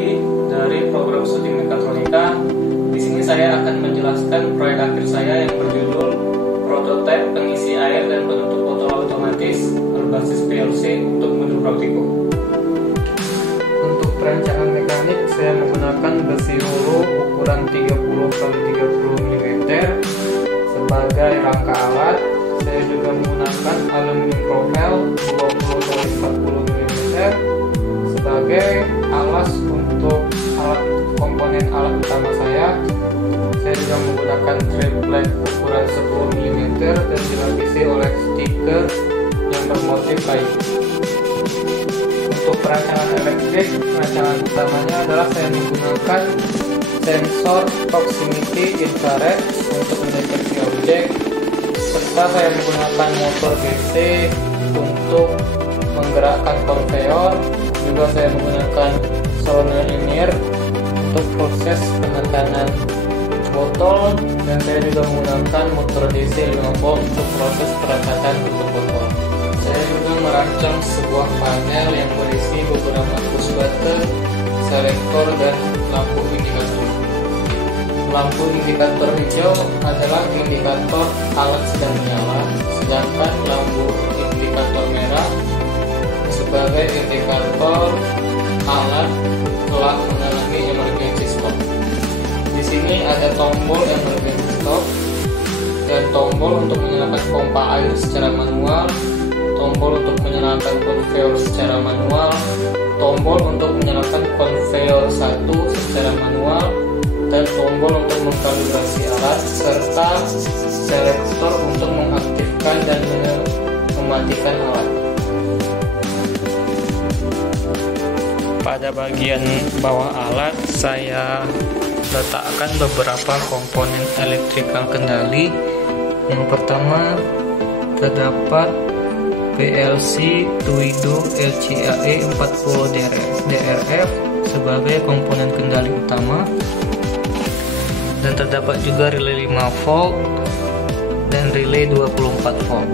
lagi dari program studi mekatronika. Di sini saya akan menjelaskan proyek akhir saya yang berjudul prototipe pengisi air dan penutup botol otomatis berbasis PLC untuk modul praktikum. Untuk perancangan mekanik, saya menggunakan besi hulu ukuran 30x30 mm sebagai rangka alat. Saya juga menggunakan aluminium profil 20x40 mm sebagai alas untuk komponen alat utama saya. Saya juga menggunakan triplek ukuran 10 mm dan dilapisi oleh stiker yang bermotif kayu. Untuk perancangan elektrik, perancangan utamanya adalah saya menggunakan sensor proximity infrared untuk mendeteksi objek, serta saya menggunakan motor DC untuk menggerakkan konveyor. Juga saya menggunakan solenoid linear untuk proses penekanan botol, dan saya juga menggunakan motor DC 5 volt untuk proses perekatan tutup botol. Saya juga merancang sebuah panel yang berisi beberapa push button, selektor, dan lampu indikator. Lampu indikator hijau adalah indikator alat sedang menyala, sedangkan lampu indikator merah sebagai indikator alat telah mengalami emergency stop. Di sini ada tombol emergency stop dan tombol untuk menyalakan pompa air secara manual, tombol untuk menyalakan konveyor secara manual, tombol untuk menyalakan konveyor 1 secara manual, dan tombol untuk mengkalibrasi alat, serta selektor untuk mengaktifkan dan mematikan alat. Pada bagian bawah alat, saya letakkan beberapa komponen elektrikal kendali. Yang pertama, terdapat PLC Tuido LCAE 40 DRF sebagai komponen kendali utama, dan terdapat juga relay 5 volt dan relay 24 volt,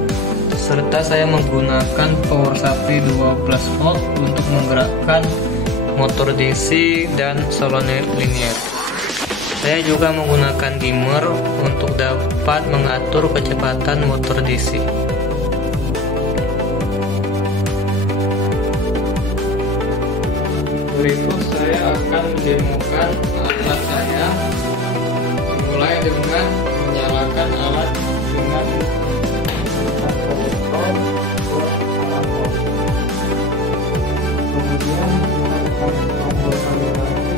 serta saya menggunakan power supply 12 volt untuk menggerakkan motor DC dan solenoid linear. Saya juga menggunakan dimmer untuk dapat mengatur kecepatan motor DC. Berikut saya akan mendemokan alat saya, dimulai dengan menyalakan alat dengan konektor buat alat on. Kemudian kita tekan tombol kalibrasi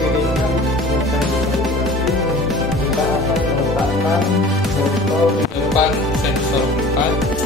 pilihan selesai kalibrasi, kita akan meletakkan botol di depan sensor 4.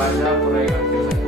Pada proyek akhir